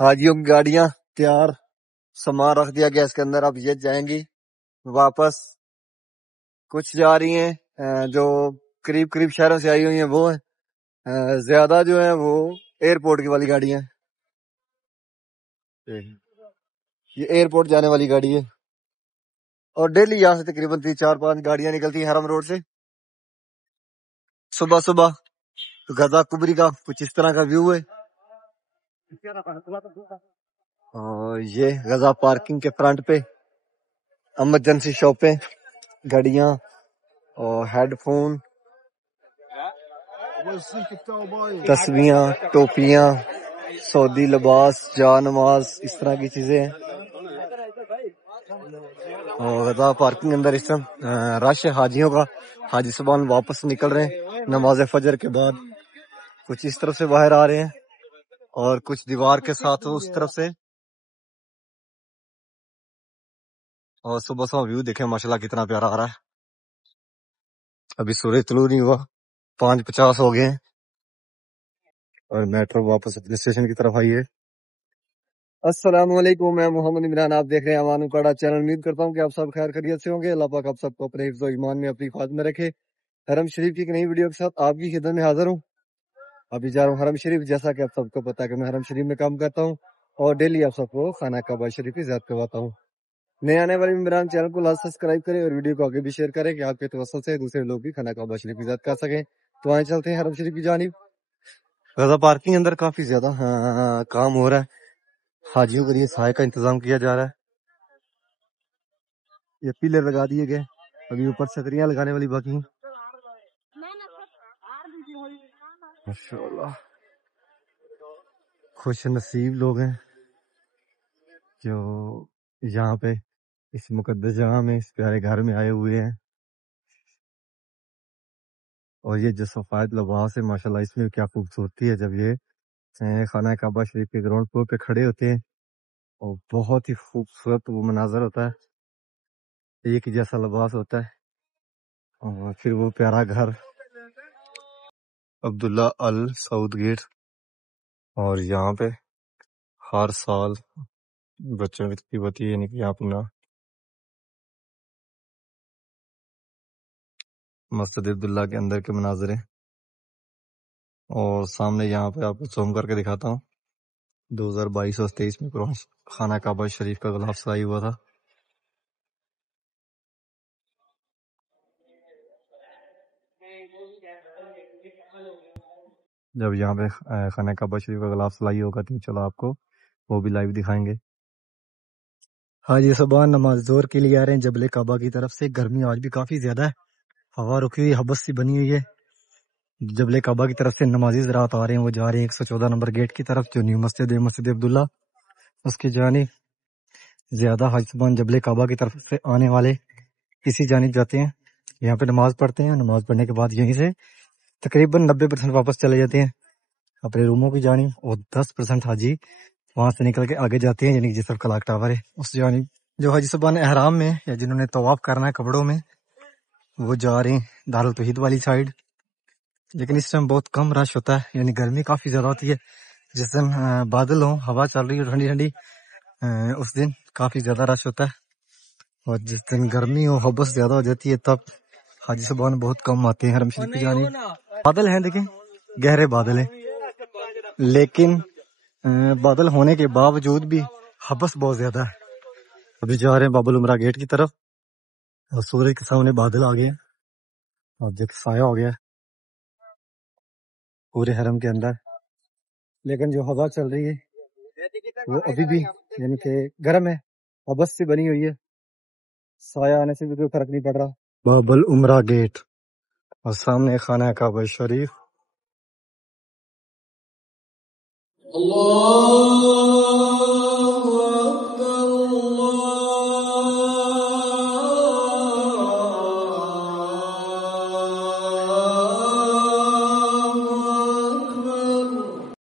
حاجیوں کی گاڑیاں تیار، سامان رکھ دیا گیا اس کے اندر. اب یہ جائیں گی واپس. کچھ جا رہی ہیں جو قریب قریب شہروں سے آئی ہوئی ہیں وہ ہیں. زیادہ جو ہیں وہ ایئرپورٹ کی والی گاڑی ہیں. یہ ایئرپورٹ جانے والی گاڑی ہے اور ڈیلی یہاں سے تقریباً 4-5 گاڑیاں نکلتی ہیں حرم روڈ سے صبح صبح. غزہ کبری کا کچھ اس طرح کا ویو ہے. اور یہ غزہ پارکنگ کے فرنٹ پہ ایمرجنسی شاپیں، گاڑیاں اور ہیڈ فون، تسبیحاں، ٹوپیاں، سعودی لباس، جا نماز، اس طرح کی چیزیں ہیں. اور غزہ پارکنگ اندر اس طرح رش ہے حاجیوں کا. حاجی صبح واپس نکل رہے ہیں نماز فجر کے بعد. کچھ اس طرف سے باہر آ رہے ہیں اور کچھ دیوار کے ساتھ اس طرف سے. اور صبح صبح ویو دیکھیں ماشاءاللہ کتنا پیارا آ رہا ہے. ابھی سورج طلوع نہیں ہوا، 5:50 ہو گئے ہیں اور میٹرو واپس اپنے اسٹیشن کی طرف آئی ہے. السلام علیکم، میں محمد عمران، آپ دیکھ رہے ہیں امان اکاڑا چینل. امید کرتا ہوں کہ آپ سب خیر خیریت سے ہوں گے. اللہ پاک آپ سب کو اپنے حفظ و ایمان میں اپنی حفاظت میں رکھے. حرم شریف کی ایک نئی ویڈیو کے ساتھ آپ کی خدمت میں حاضر ہوں. ابھی جا رہا ہوں حرم شریف. جیسا کہ آپ سب کو پتا ہے کہ میں حرم شریف میں کام کرتا ہوں اور ڈیلی آپ سب کو خانہ کعبہ شریف کی زیارت کرواتا ہوں. نئے آنے والے عمران چینل کو لازمی سبسکرائب کریں اور ویڈیو کو آگے بھی شیئر کریں کہ آپ کے توسط سے دوسرے لوگ بھی خانہ کعبہ شریف کی زیارت کر سکیں. تو آئیں چلتے ہیں حرم شریف کی جانب. غزہ پارکنگ اندر کافی زیادہ کام ہو رہا ہے. حاجیوں کے لیے سائے کا انتظام کیا جا رہا ہے. یہ پیلر لگا دیے گئے، ابھی اوپر چھتریاں لگانے والی باقی ہیں. ماشاءاللہ خوش نصیب لوگ ہیں جو یہاں پہ اس مقدس جگہ میں اس پیارے گھر میں آئے ہوئے ہیں. اور یہ جو سفید لباس ہے ماشاءاللہ اس میں کیا خوبصورتی ہے. جب یہ خانہ کعبہ شریف کے گراؤنڈ فلور پہ کھڑے ہوتے ہیں اور بہت ہی خوبصورت وہ مناظر ہوتا ہے. ایک ہی جیسا لباس ہوتا ہے اور پھر وہ پیارا گھر عبداللہ ال سعود گیٹ. اور یہاں پہ ہر سال بچوں کی تقریب ہوتی ہے، یعنی کہ یہاں اپنا مسجد عبداللہ کے اندر کے مناظر ہیں. اور سامنے یہاں پہ آپ کو زوم کر کے دکھاتا ہوں 2022 اور 23 میں قرآن خانہ کعبہ شریف کا غلاف سرائی ہوا تھا. جب یہاں پہ خانہ کعبہ شریف کا غلاف سلائی ہوگا تو چلو آپ کو وہ بھی لائیو دکھائیں گے. حاجی صبح نماز ظہر کے لیے آ رہے ہیں جبل کعبہ کی طرف سے. گرمی آج بھی کافی زیادہ ہے، ہوا رکی ہوئی حبس سی بنی ہوئی ہے. جبل کعبہ کی طرف سے نمازی حضرات آ رہے ہیں، وہ جا رہے ہیں 114 نمبر گیٹ کی طرف جو نیو مسجد ہے، مسجد عبداللہ اس کی جانب. زیادہ حاج صبح جبل کعبہ کی طرف سے آنے والے اسی جانب جاتے ہیں، یہاں پہ نماز پڑھتے ہیں. نماز پڑھنے کے بعد یہیں سے تقریباً 90% واپس چلے جاتے ہیں اپنے روموں کی جانب، اور 10% حاجی وہاں سے نکل کے آگے جاتے ہیں، یعنی کہ جس طرف کلاک ٹاور ہے اس جانب. جو حاجی صاحبان احرام میں یا جنہوں نے طواف کرنا ہے کپڑوں میں وہ جا رہے ہیں دارالتوحید والی سائڈ. لیکن اس ٹائم بہت کم رش ہوتا ہے، یعنی گرمی کافی زیادہ ہوتی ہے. جس دن بادل ہوں، ہوا چل رہی ہو ٹھنڈی ٹھنڈی، اس دن کافی زیادہ رش ہوتا ہے. اور جس دن گرمی ہو، حبس زیادہ ہو جاتی ہے، تب حاجی صاحبان بہت کم آتے ہیں حرم شریف کی جانب. بادل ہیں، دیکھیں گہرے بادل ہیں، لیکن بادل ہونے کے باوجود بھی حبس بہت زیادہ ہے. ابھی جا رہے ہیں باب العمرہ گیٹ کی طرف اور سورج کے سامنے بادل آ گئے ہیں اور دیکھ سایہ ہو گیا پورے حرم کے اندر. لیکن جو ہوا چل رہی ہے وہ ابھی بھی یعنی کہ گرم ہے، حبس سے بنی ہوئی ہے، سایہ آنے سے بھی کوئی فرق نہیں پڑ رہا. باب العمرہ گیٹ اور سامنے خانہ کعبہ شریف.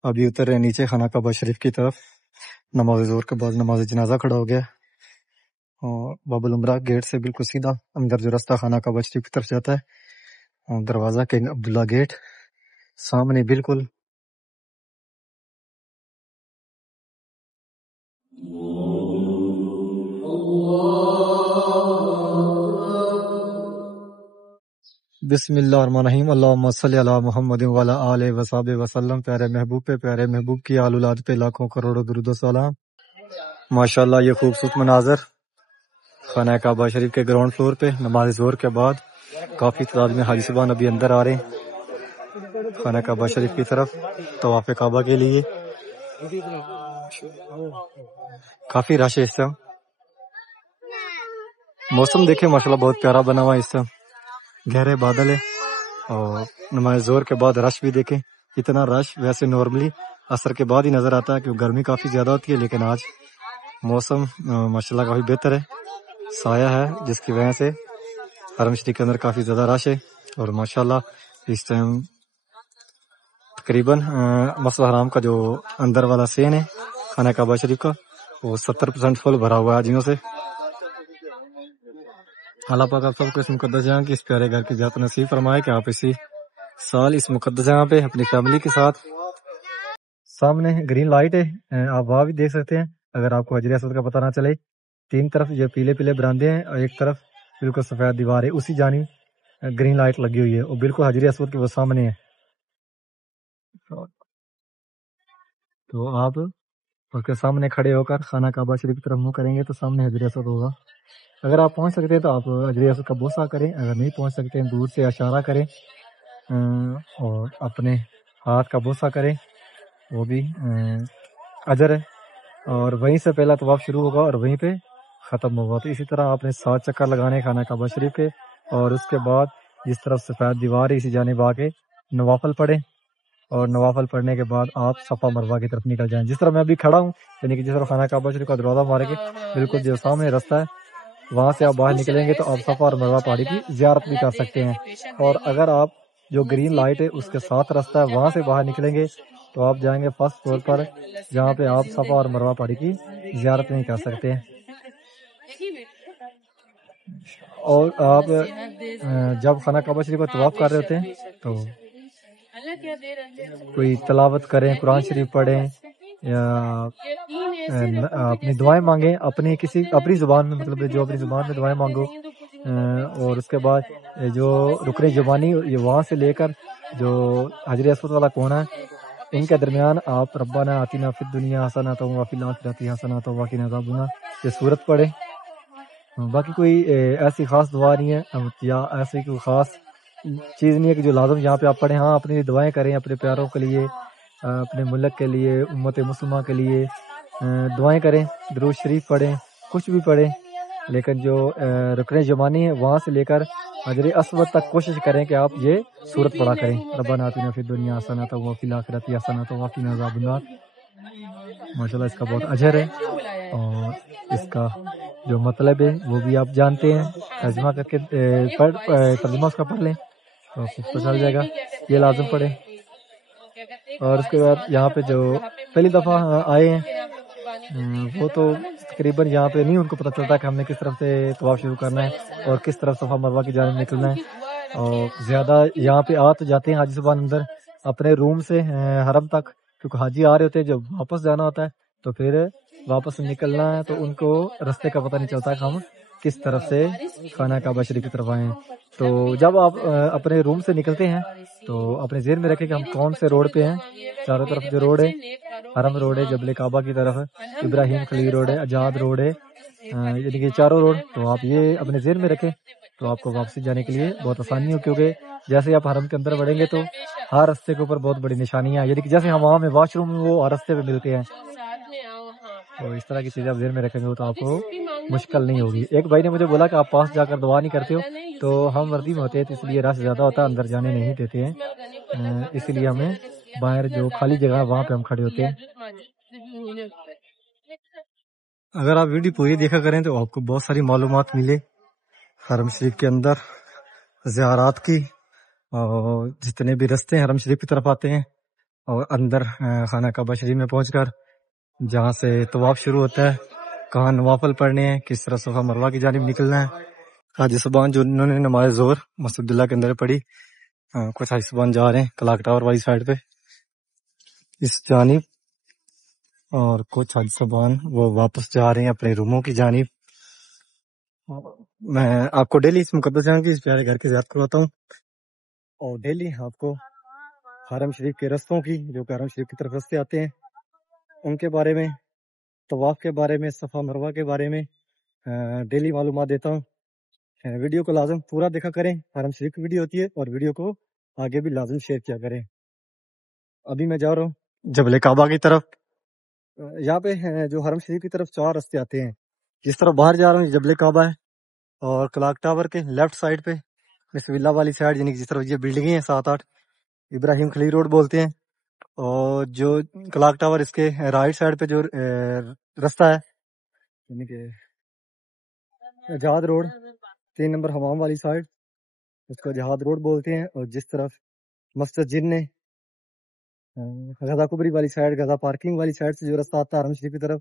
ابھی اتر رہے نیچے خانہ کعبہ شریف کی طرف. نماز ظہر کے بعد نماز جنازہ کھڑا ہو گیا اور باب العمرہ گیٹ سے بالکل سیدھا اندر جو راستہ خانہ کعبہ شریف کی طرف جاتا ہے اور دروازہ کنگ عبداللہ گیٹ سامنے بالکل بسم اللہ الرحمن الرحیم، اللہم صلی علی محمد وعلی آلہ وصحبہ وسلم۔ پیارے محبوب پہ، پیارے محبوب کی آل اولاد پہ لاکھوں کروڑوں درود و سلام۔ ماشاءاللہ یہ خوبصورت مناظر خانہ کعبہ شریف کے گراؤنڈ فلور پہ نماز ظہر کے بعد کافی تعداد میں حاجی صاحبان ابھی اندر آ رہے ہیں خانہ کعبہ شریف کی طرف طواف کعبہ کے لیے۔ کافی رش ہے اس ٹائم، موسم دیکھیں ماشاءاللہ بہت پیارا بنا ہوا ہے اس ٹائم، گہرے بادل ہے، اور نماز ظہر کے بعد رش بھی دیکھیں اتنا رش ویسے نارملی عصر کے بعد ہی نظر آتا ہے کیونکہ گرمی کافی زیادہ ہوتی ہے، لیکن آج موسم ماشاءاللہ کافی بہتر ہے، سایہ ہے جس کی وجہ سے حرم شریف کے اندر کافی زیادہ رش ہے۔ اور ماشاءاللہ اس ٹائم تقریباً مسجد حرام کا جو اندر والا سین ہے خانہ کعبہ شریف کا وہ 70% فل بھرا ہوا ہے حاجیوں سے۔ اللہ پاک آپ سب کو اس مقدس جگہ کی اس پیارے گھر کی زیارت نصیب فرمائے کہ آپ اسی سال اس مقدس جگہ پہ اپنی فیملی کے ساتھ۔ سامنے گرین لائٹ ہے، آپ وہاں بھی دیکھ سکتے ہیں اگر آپ کو حجر اسود کا پتہ نہ چلے۔ تین طرف جو پیلے پیلے براندے ہیں اور ایک طرف بالکل سفید دیوار ہے، اسی جانب گرین لائٹ لگی ہوئی ہے اور بالکل حجر اسود کے وہ سامنے ہے۔ تو آپ اس کے سامنے کھڑے ہو کر خانہ کعبہ شریف کی طرف منہ کریں گے تو سامنے حجر اسود ہوگا۔ اگر آپ پہنچ سکتے ہیں تو آپ حجر اسود کا بوسہ کریں، اگر نہیں پہنچ سکتے ہیں دور سے اشارہ کریں اور اپنے ہاتھ کا بوسہ کریں، وہ بھی اجر ہے۔ اور وہیں سے پہلا طواف شروع ہوگا اور وہیں پہ ختم ہوگا۔ تو اسی طرح آپ نے 7 چکر لگانے خانہ کعبہ شریف کے، اور اس کے بعد جس طرف سفید دیوار ہے اسی جانب آ کے نوافل پڑھیں، اور نوافل پڑھنے کے بعد آپ صفا مروہ کی طرف نکل جائیں۔ جس طرح میں ابھی کھڑا ہوں، یعنی کہ جس طرح خانہ کعبہ شریف کا دروازہ مارے گے بالکل جو سامنے رستہ ہے وہاں سے آپ باہر نکلیں گے تو آپ صفا اور مروہ پہاڑی کی زیارت بھی کر سکتے ہیں۔ اور اگر آپ جو گرین لائٹ ہے اس کے ساتھ رستہ ہے وہاں سے باہر نکلیں گے تو آپ جائیں گے فرسٹ فلور پر جہاں پہ آپ صفا اور مروہ پہاڑی کی زیارت نہیں کر سکتے ہیں۔ اور آپ جب خانہ کعبہ شریف کا طواف کر رہے ہوتے ہیں تو کوئی تلاوت کریں، قرآن شریف پڑھیں یا اپنی دعائیں مانگیں اپنی زبان میں، مطلب جو اپنی زبان میں دعائیں مانگو۔ اور اس کے بعد جو رکن زبانی یہ وہاں سے لے کر جو حجر اسود والا کونا ہے ان کے درمیان آپ ربنا آتنا فی الدنیا حسنۃ وفی الآخرۃ حسنۃ وقنا عذاب النار یہ سورت پڑھیں۔ باقی کوئی ایسی خاص دعا نہیں ہے یا ایسی کوئی خاص چیز نہیں ہے کہ جو لازم یہاں پہ آپ پڑھیں۔ ہاں اپنی دعائیں کریں اپنے پیاروں کے لیے، اپنے ملک کے لیے، امت مسلمہ کے لیے دعائیں کریں، درود شریف پڑھیں، کچھ بھی پڑھیں، لیکن جو رکن یمانی ہے وہاں سے لے کر حجر اسود تک کوشش کریں کہ آپ یہ سورت پڑھا کریں، ربنا آتنا فی الدنیا حسنۃ وفی الآخرۃ حسنۃ وقنا عذاب النار۔ ماشاءاللہ اس کا بہت اجر ہے، اور اس کا جو مطلب ہے وہ بھی آپ جانتے ہیں، ترجمہ کر کے ترجمہ اس کا پڑھ لیں تو پتہ چل جائے گا، یہ لازم پڑھیں۔ اور اس کے بعد یہاں پہ جو پہلی دفعہ آئے ہیں وہ تو تقریباً یہاں پہ نہیں ان کو پتہ چلتا کہ ہم نے کس طرف سے طواف شروع کرنا ہے اور کس طرف صفا مروہ کی جانب نکلنا ہے۔ اور زیادہ یہاں پہ آ تو جاتے ہیں حاجی صاحبان اندر اپنے روم سے حرم تک، کیونکہ حاجی آ رہے ہوتے ہیں، جب واپس جانا ہوتا ہے تو پھر واپس نکلنا ہے تو ان کو رستے کا پتہ نہیں چلتا کہ ہم کس طرف سے خانہ کعبہ شریف کی طرف آئے ہیں۔ تو جب آپ اپنے روم سے نکلتے ہیں تو اپنے ذہن میں رکھیں کہ ہم کون سے روڈ پہ ہیں۔ چاروں طرف جو روڈ ہے، حرم روڈ ہے، جبل کعبہ کی طرف ابراہیم خلیل روڈ ہے، اجاد روڈ ہے، یعنی کہ چاروں روڈ تو آپ یہ اپنے ذہن میں رکھیں تو آپ کو واپسی جانے کے لیے بہت آسانی ہو، کیونکہ جیسے آپ حرم کے اندر بڑھیں گے تو ہر رستے کے اوپر بہت بڑی نشانیاں ہیں، یعنی کہ جیسے ہم وہاں میں واش روم وہ ہر رستے پہ ملتے ہیں، تو اس طرح کی چیزیں آپ ذہن میں رکھیں گے تو آپ کو مشکل نہیں ہوگی۔ ایک بھائی نے مجھے بولا کہ آپ پاس جا کر دعا نہیں کرتے ہو، تو ہم وردی میں ہوتے ہیں تو اس لیے رش زیادہ ہوتا ہے، اندر جانے نہیں دیتے ہیں، اسی لیے ہمیں باہر جو خالی جگہ ہے وہاں پہ ہم کھڑے ہوتے ہیں۔ اگر آپ ویڈیو پوری دیکھا کریں تو آپ کو بہت ساری معلومات ملے حرم شریف کے اندر زیارات کی، اور جتنے بھی رستے حرم شریف کی طرف آتے ہیں، اور اندر خانہ کعبہ شریف میں پہنچ کر جہاں سے طواف شروع ہوتا ہے، کہاں نوافل پڑھنے ہیں، کس طرح صفا مروہ کی جانب نکلنا ہے۔ حاجی صاحبان جو انہوں نے نماز ظہر مسجد عبداللہ کے اندر پڑھی، کچھ حاجی صاحبان جا رہے ہیں کلاک ٹاور والی سائڈ پہ اس جانب، اور کچھ حج صبان وہ واپس جا رہے ہیں اپنے روموں کی جانب. میں آپ کو ڈیلی اس مقدس جگہ کی اس پیارے گھر کی زیارت کرواتا ہوں اور ڈیلی آپ کو حرم شریف کے رستوں کی جو کہ حرم شریف کی طرف رستے آتے ہیں ان کے بارے میں، طواف کے بارے میں، صفا مروہ کے بارے میں ڈیلی معلومات دیتا ہوں. ویڈیو کو لازم پورا دیکھا کریں. حرم شریف کی ویڈیو ہوتی ہے اور ویڈیو کو آگے بھی لازم شیئر کیا کریں. ابھی میں جا رہا ہوں جبل کعبہ کی طرف. یہاں پہ جو حرم شریف کی طرف 4 رستے آتے ہیں. جس طرف باہر جا رہا ہوں یہ جبل کعبہ ہے اور کلاک ٹاور کے لیفٹ سائڈ پہ بسم اللہ والی سائڈ یعنی کہ جس طرف یہ بلڈنگیں ہیں 7-8 ابراہیم خلیل روڈ بولتے ہیں. اور جو کلاک ٹاور اس کے رائٹ سائڈ پہ جو رستہ ہے یعنی کہ جہاد روڈ 3 نمبر حمام والی سائڈ اس کو جہاد روڈ بولتے ہیں. اور جس طرف مسجد جن نے غزہ کبری والی سائڈ غزہ پارکنگ والی سائڈ سے جو رستہ آتا ہے حرم شریف کی طرف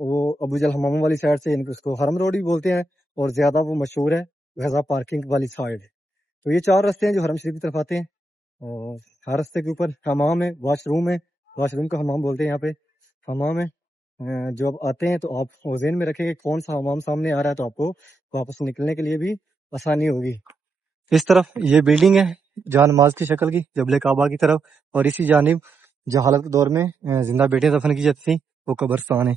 وہ ابو جل حمام والی سائڈ سے یعنی کہ اس کو حرم روڈ بھی بولتے ہیں اور زیادہ وہ مشہور ہے غزہ پارکنگ والی سائڈ. تو یہ 4 رستے ہیں جو حرم شریف کی طرف آتے ہیں. اور ہر رستے کے اوپر حمام ہے، واش روم ہے. واش روم کا حمام بولتے ہیں یہاں پہ حمام ہے. جو اب آتے ہیں تو آپ ذہن میں رکھیں کہ کون سا حمام سامنے آ رہا ہے تو آپ کو واپس نکلنے کے لیے بھی آسانی ہوگی. اس طرف یہ بلڈنگ ہے جہاں نماز کی شکل کی جبل کعبہ کی طرف اور اسی جانب جہالت کے دور میں زندہ بیٹیاں دفن کی جاتی تھیں وہ قبرستان ہے.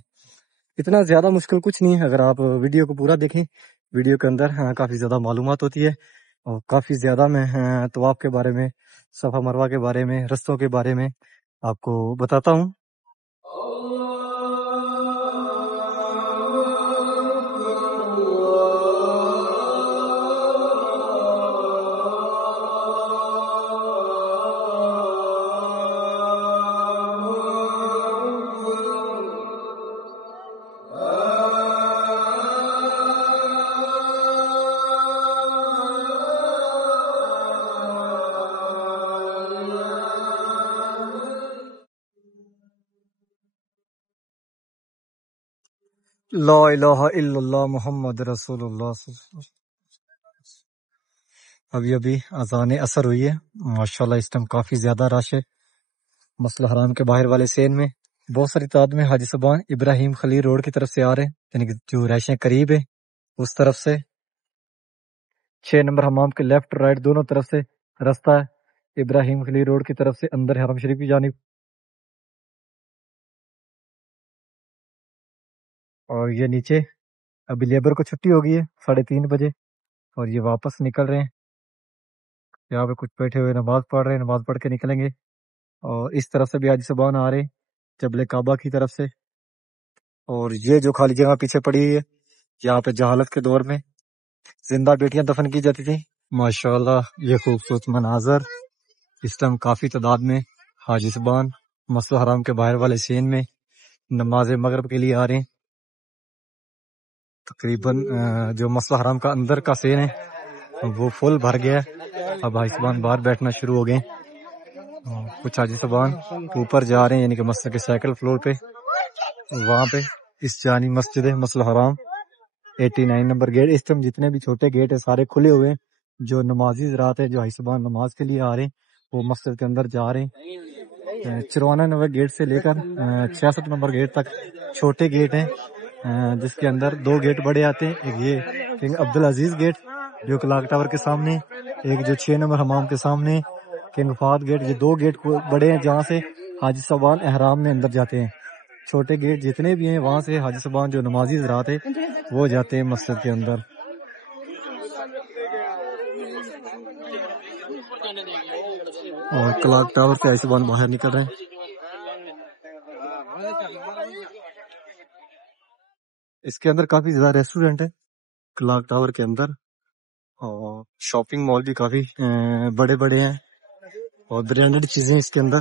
اتنا زیادہ مشکل کچھ نہیں ہے اگر آپ ویڈیو کو پورا دیکھیں. ویڈیو کے اندر کافی زیادہ معلومات ہوتی ہے اور کافی زیادہ میں طواف کے بارے میں، صفا مروہ کے بارے میں، رستوں کے بارے میں آپ کو بتاتا ہوں. لا الہ الا اللہ محمد رسول اللہ صلی اللہ علیہ وسلم. ابھی اذان اثر ہوئی ہے. ماشاءاللہ اس ٹائم کافی زیادہ رش ہے مسجد حرام کے باہر والے سین میں. بہت ساری تعداد میں حاجی صبان ابراہیم خلیل روڈ کی طرف سے آ رہے ہیں یعنی کہ جو رہائشیں قریب ہے اس طرف سے. 6 نمبر حمام کے لیفٹ رائٹ دونوں طرف سے رستہ ہے ابراہیم خلیل روڈ کی طرف سے اندر حرم شریف کی جانب. اور یہ نیچے ابھی لیبر کو چھٹی ہو گئی ہے 3:30 بجے اور یہ واپس نکل رہے ہیں. یہاں پہ کچھ بیٹھے ہوئے نماز پڑھ رہے ہیں، نماز پڑھ کے نکلیں گے. اور اس طرف سے بھی حاجی صبان آ رہے ہیں جبل کعبہ کی طرف سے. اور یہ جو خالی جگہ پیچھے پڑی ہوئی ہے یہاں پہ جہالت کے دور میں زندہ بیٹیاں دفن کی جاتی تھیں. ماشاءاللہ یہ خوبصورت مناظر اس ٹائم کافی تعداد میں حاجی صبان مسجد حرام کے باہر والے سین میں نماز مغرب کے لیے آ رہے ہیں. تقریباً جو مسجد حرام کا اندر کا سین ہے وہ فل بھر گیا ہے. اب حاجی صبان باہر بیٹھنا شروع ہو گئے. کچھ حاجی صبان اوپر جا رہے ہیں یعنی کہ مسجد کے سیکل فلور پہ. وہاں پہ اس جانی مسجد ہے مسجد حرام 89 نمبر گیٹ. اس ٹائم جتنے بھی چھوٹے گیٹ ہیں سارے کھلے ہوئے ہیں. جو نمازی حضرات ہیں جو حاجی صبان نماز کے لیے آ رہے ہیں وہ مسجد کے اندر جا رہے ہیں. 54 نمبر گیٹ سے لے کر 66 نمبر گیٹ تک چھوٹے گیٹ ہیں جس کے اندر 2 گیٹ بڑے آتے ہیں. ایک یہ کنگ عبدالعزیز گیٹ جو کلاک ٹاور کے سامنے، ایک جو 6 نمبر حمام کے سامنے کنگ فہد گیٹ. یہ 2 گیٹ بڑے ہیں جہاں سے حاجی صبان احرام میں اندر جاتے ہیں. چھوٹے گیٹ جتنے بھی ہیں وہاں سے حاجی صبان جو نمازی حضرات ہیں وہ جاتے ہیں مسجد کے اندر. اور کلاک ٹاور سے حاجی صبان باہر نکل رہے ہیں. اس کے اندر کافی زیادہ ریسٹورنٹ ہے کلاک ٹاور کے اندر اور شاپنگ مال بھی کافی بڑے بڑے ہیں اور برانڈڈ چیزیں اس کے اندر.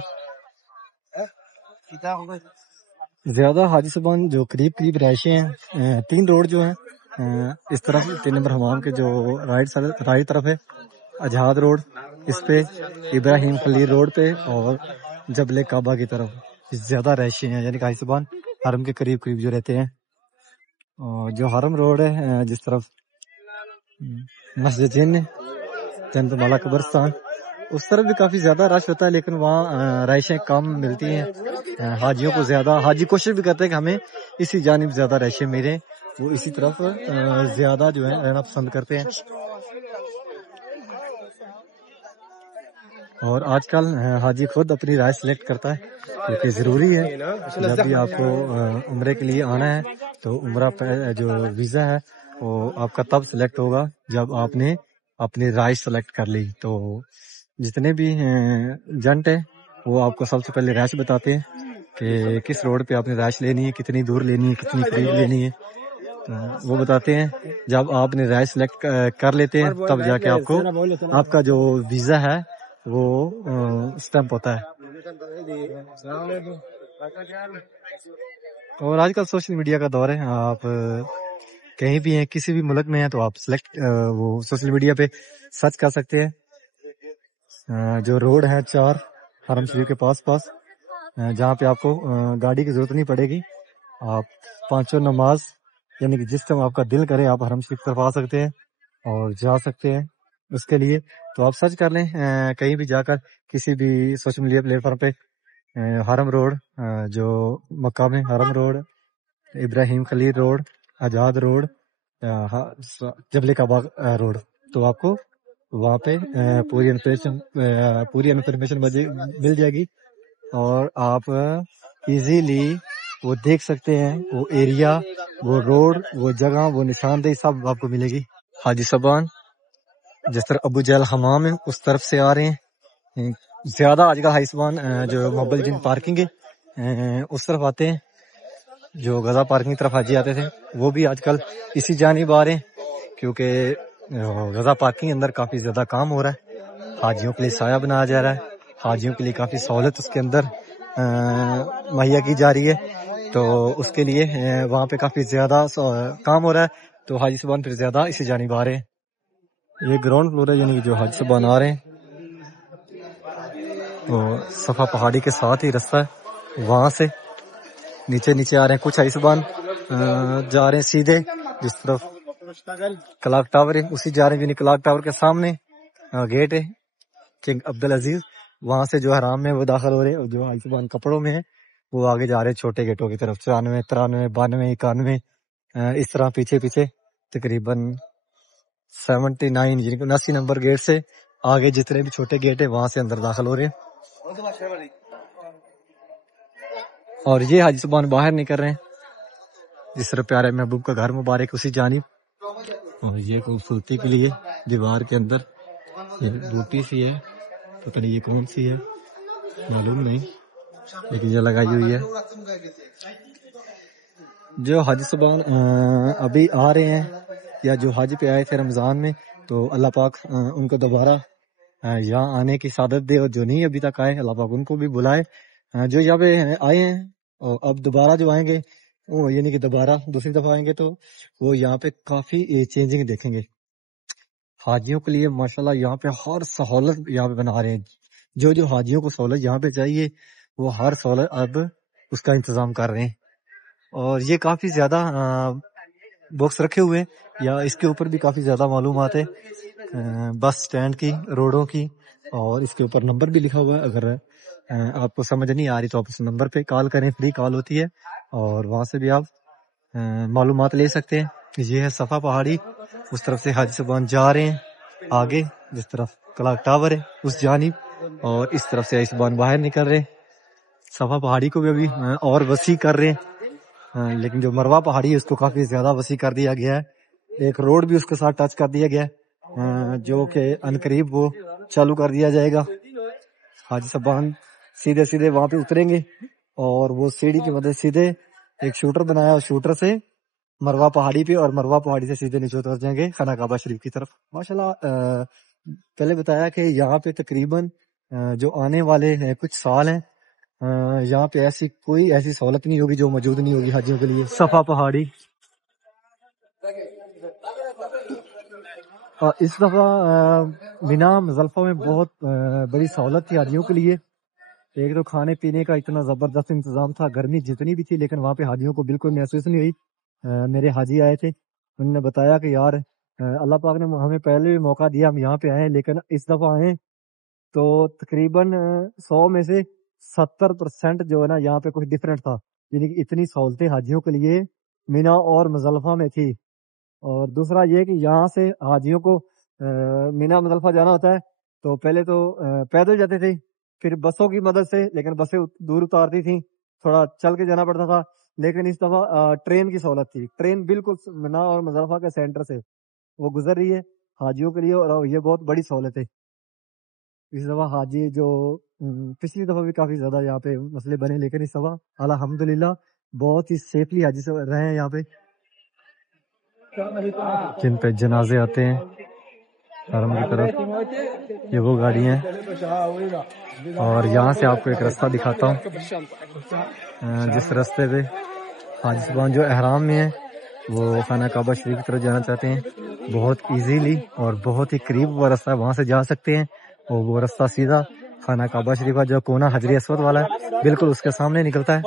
زیادہ حاجی صبان جو قریب رہائشیں ہیں 3 روڈ جو ہیں اس طرف 3 نمبر حمام کے جو رائٹ طرف ہے اجہاد روڈ، اس پہ ابراہیم خلیل روڈ پہ اور جبل کعبہ کی طرف زیادہ رہائشیں ہیں یعنی کہ حاجی صبان حرم کے قریب جو رہتے ہیں. اور جو حرم روڈ ہے جس طرف مسجد جن جنت مالا قبرستان اس طرف بھی کافی زیادہ رش ہوتا ہے، لیکن وہاں رہائشیں کم ملتی ہیں حاجیوں کو زیادہ. حاجی کوشش بھی کرتے ہیں کہ ہمیں اسی جانب زیادہ رہائشیں ملیں، وہ اسی طرف زیادہ جو ہے رہنا پسند کرتے ہیں. اور آج کل حاجی خود اپنی رائے سلیکٹ کرتا ہے، کیونکہ ضروری ہے جب بھی آپ کو عمرے کے لیے آنا ہے تو عمرہ جو ویزا ہے وہ آپ کا تب سلیکٹ ہوگا جب آپ نے اپنی رائے سلیکٹ کر لی. تو جتنے بھی جنٹ ہیں وہ آپ کو سب سے پہلے رائے بتاتے ہیں کہ کس روڈ پہ آپ نے رائے لینی ہے، کتنی دور لینی ہے، کتنی قریب لینی ہے. وہ بتاتے ہیں. جب آپ نے رائے سلیکٹ کر لیتے ہیں تب جا کے آپ کو آپ کا جو ویزا ہے وہ اسٹمپ ہوتا ہے. اور آج کل سوشل میڈیا کا دور ہے، آپ کہیں بھی ہیں، کسی بھی ملک میں ہیں تو آپ سلیکٹ وہ سوشل میڈیا پہ سرچ کر سکتے ہیں. جو روڈ ہے 4 حرم شریف کے پاس جہاں پہ آپ کو گاڑی کی ضرورت نہیں پڑے گی، آپ 5 نماز یعنی کہ جس ٹائم آپ کا دل کرے آپ حرم شریف طرف آ سکتے ہیں اور جا سکتے ہیں. اس کے لیے تو آپ سرچ کر لیں کہیں بھی جا کر کسی بھی سوشل میڈیا پلیٹ فارم پہ حرم روڈ، جو مکہ میں حرم روڈ، ابراہیم خلیل روڈ، آزاد روڈ، جبل کعبہ روڈ، تو آپ کو وہاں پہ پوری انفارمیشن مل جائے گی اور آپ ایزیلی وہ دیکھ سکتے ہیں، وہ ایریا، وہ روڈ، وہ جگہ، وہ نشاندہی سب آپ کو ملے گی. حاجی صاحبان جس طرح ابو جہل حمام ہے اس طرف سے آ رہے ہیں، زیادہ آج کل حاجی صاحبان جو محبت جن پارکنگ ہے اس طرف آتے ہیں. جو غزہ پارکنگ طرف حاجی آتے تھے وہ بھی آج کل اسی جانب آ رہے ہیں، کیونکہ غزہ پارکنگ اندر کافی زیادہ کام ہو رہا ہے، حاجیوں کے لیے سایہ بنایا جا رہا ہے، حاجیوں کے لیے کافی سہولت اس کے اندر مہیا کی جا رہی ہے. تو اس کے لیے وہاں پہ کافی زیادہ کام ہو رہا ہے، تو حاجی صاحبان پھر زیادہ اسی جانب آ رہے ہیں. یہ گراؤنڈ فلور ہے، یعنی جو حاجی صاحبان آ رہے ہیں وہ صفا پہاڑی کے ساتھ ہی رستہ ہے، وہاں سے نیچے آ رہے ہیں. کچھ حاجی صاحبان جا رہے ہیں سیدھے جس طرف کلاک ٹاور ہے اسی جا رہے ہیں، یعنی کلاک ٹاور کے سامنے گیٹ ہے کنگ عبدالعزیز، وہاں سے جو حرام میں وہ داخل ہو رہے ہیں، اور جو حاجی صاحبان کپڑوں میں ہیں وہ آگے جا رہے ہیں چھوٹے گیٹوں کی طرف. 94 93 92 91 اس طرح پیچھے تقریباً 79 یعنی 79 نمبر گیٹ سے آگے جتنے بھی چھوٹے گیٹ ہیں وہاں سے اندر داخل ہو رہے ہیں. اور یہ حاجی صاحبان باہر نکل رہے ہیں جس طرح پیارے محبوب کا گھر مبارک اسی جانب. اور یہ خوبصورتی کے لیے دیوار کے اندر یہ بوٹی سی ہے، پتہ نہیں یہ کون سی ہے معلوم نہیں، لیکن یہ لگائی ہوئی ہے. جو حاجی صاحبان ابھی آ رہے ہیں یا جو حج پہ آئے تھے رمضان میں، تو اللہ پاک ان کو دوبارہ یہاں آنے کی سعادت دے، اور جو نہیں ابھی تک آئے اللہ پاک ان کو بھی بلائے. جو یہاں پہ آئے ہیں اور اب دوبارہ جو آئیں گے وہ یعنی کہ دوبارہ دوسری دفعہ آئیں گے تو وہ یہاں پہ کافی چینجنگ دیکھیں گے. حاجیوں کے لیے ماشاءاللہ یہاں پہ ہر سہولت یہاں پہ بنا رہے ہیں. جو حاجیوں کو سہولت یہاں پہ چاہیے وہ ہر سہولت اب اس کا انتظام کر رہے ہیں. اور یہ کافی زیادہ باکس رکھے ہوئے ہیں، یا اس کے اوپر بھی کافی زیادہ معلومات ہے بس سٹینڈ کی، روڈوں کی، اور اس کے اوپر نمبر بھی لکھا ہوا ہے. اگر آپ کو سمجھ نہیں آ رہی تو آپ اس نمبر پہ کال کریں، فری کال ہوتی ہے اور وہاں سے بھی آپ معلومات لے سکتے ہیں. یہ ہے صفا پہاڑی، اس طرف سے حاجی صاحبان جا رہے ہیں آگے جس طرف کلاک ٹاور ہے اس جانب، اور اس طرف سے حاجی صاحبان باہر نکل رہے ہیں. صفا پہاڑی کو بھی ابھی اور وسیع کر رہے ہیں، لیکن جو مروہ پہاڑی ہے اس کو کافی زیادہ وسیع کر دیا گیا ہے. ایک روڈ بھی اس کے ساتھ ٹچ کر دیا گیا ہے جو کہ عنقریب وہ چالو کر دیا جائے گا. حاجی صاحبان سیدھے وہاں پہ اتریں گے اور وہ سیڑھی کی مدد سیدھے ایک شوٹر بنایا اور شوٹر سے مروہ پہاڑی پہ، اور مروہ پہاڑی سے سیدھے نیچے اتر جائیں گے خانہ کعبہ شریف کی طرف. ماشاءاللہ پہلے بتایا کہ یہاں پہ تقریباً جو آنے والے کچھ سال ہیں یہاں پہ کوئی ایسی سہولت نہیں ہوگی جو موجود نہیں ہوگی حاجیوں کے لیے. صفا پہاڑی اس دفعہ مینا مزدلفہ میں بہت بڑی سہولت تھی حاجیوں کے لیے. ایک تو کھانے پینے کا اتنا زبردست انتظام تھا، گرمی جتنی بھی تھی لیکن وہاں پہ حاجیوں کو بالکل محسوس نہیں ہوئی. میرے حاجی آئے تھے، انہوں نے بتایا کہ یار اللہ پاک نے ہمیں پہلے بھی موقع دیا، ہم یہاں پہ آئے لیکن اس دفعہ آئے تو تقریباً 100 میں سے 70% جو ہے نا یہاں پہ کچھ ڈفرینٹ تھا، یعنی کہ اتنی سہولتیں حاجیوں کے لیے مینا اور مزدلفہ میں تھی۔ اور دوسرا یہ کہ یہاں سے حاجیوں کو مینا مزدلفہ جانا ہوتا ہے تو پہلے تو پیدل جاتے تھے، پھر بسوں کی مدد سے، لیکن بسیں دور اتارتی تھیں، تھوڑا چل کے جانا پڑتا تھا۔ لیکن اس دفعہ ٹرین کی سہولت تھی، ٹرین بالکل مینا اور مزدلفہ کے سینٹر سے وہ گزر رہی ہے حاجیوں کے لیے، اور یہ بہت بڑی سہولت ہے۔ اس دفعہ حاجی جو پچھلی دفعہ بھی کافی زیادہ یہاں پہ مسئلے بنے، لیکن اس دفعہ الحمدللہ بہت ہی سیفلی حاجی سے رہے ہیں یہاں پہ، جن پہ جنازے آتے ہیں حرم کی طرف۔ یہ وہ گاڑی ہیں، اور یہاں سے آپ کو ایک راستہ دکھاتا ہوں جس راستے پہ حاجی صاحبان جو احرام میں ہیں وہ خانہ کعبہ شریف کی طرف جانا چاہتے ہیں، بہت ایزیلی اور بہت ہی قریب وہ راستہ ہے، وہاں سے جا سکتے ہیں۔ اور وہ راستہ سیدھا خانہ کعبہ شریف کا جو کونا حجر اسود والا ہے بالکل اس کے سامنے نکلتا ہے،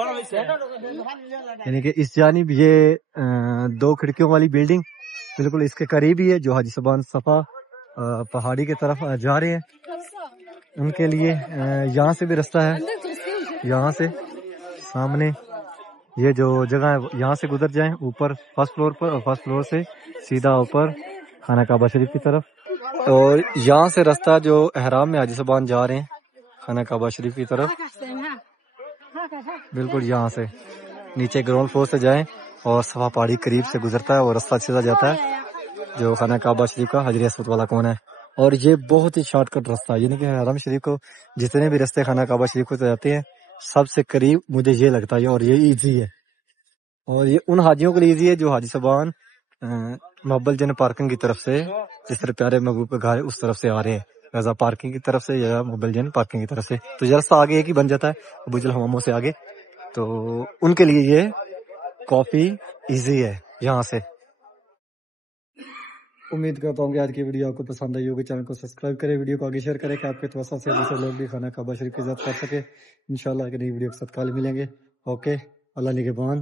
یعنی کہ اس جانب یہ 2 کھڑکیوں والی بلڈنگ بالکل اس کے قریب ہی ہے۔ جو حاجی صاحبان صفا پہاڑی کی طرف جا رہے ہیں ان کے لیے یہاں سے بھی راستہ ہے، یہاں سے سامنے یہ جو جگہ ہے یہاں سے گزر جائیں اوپر فرسٹ فلور پر، اور فرسٹ فلور سے سیدھا اوپر خانہ کعبہ شریف کی طرف۔ اور یہاں سے راستہ جو احرام میں حاجی صاحبان جا رہے ہیں خانہ کعبہ شریف کی طرف، بالکل یہاں سے نیچے گراؤنڈ فلور سے جائیں اور صفا پہاڑی قریب سے گزرتا ہے اور راستہ سیدھا جاتا ہے جو خانہ کعبہ شریف کا حجر اسود والا کونا ہے۔ اور یہ بہت ہی شارٹ کٹ راستہ ہے، یعنی کہ حرم شریف کو جتنے بھی راستے خانہ کعبہ شریف کو جاتے ہیں سب سے قریب مجھے یہ لگتا ہے، اور یہ ایزی ہے، اور یہ ان حاجیوں کے لیے ایزی ہے جو حاجی صاحبان محبل جن پارکنگ کی طرف سے، جس طرح پیارے محبوب کا گھر ہے اس طرف سے آ رہے ہیں، غزہ پارکنگ کی طرف سے یا محبل جن پارکنگ کی طرف سے، تو یہ راستہ آگے ایک ہی بن جاتا ہے ابو جہل حماموں سے آگے، تو ان کے لیے یہ کافی ایزی ہے یہاں سے۔ امید کرتا ہوں کہ آج کی ویڈیو آپ کو پسند آئی ہوگی، چینل کو سبسکرائب کریں، ویڈیو کو آگے شیئر کریں کہ آپ کے توسط سے دوسرے لوگ بھی خانہ کعبہ شریف کی عزت کر سکے۔ انشاءاللہ ایک نئی ویڈیو کے ساتھ کل ملیں گے۔ اوکے، اللہ نگہبان۔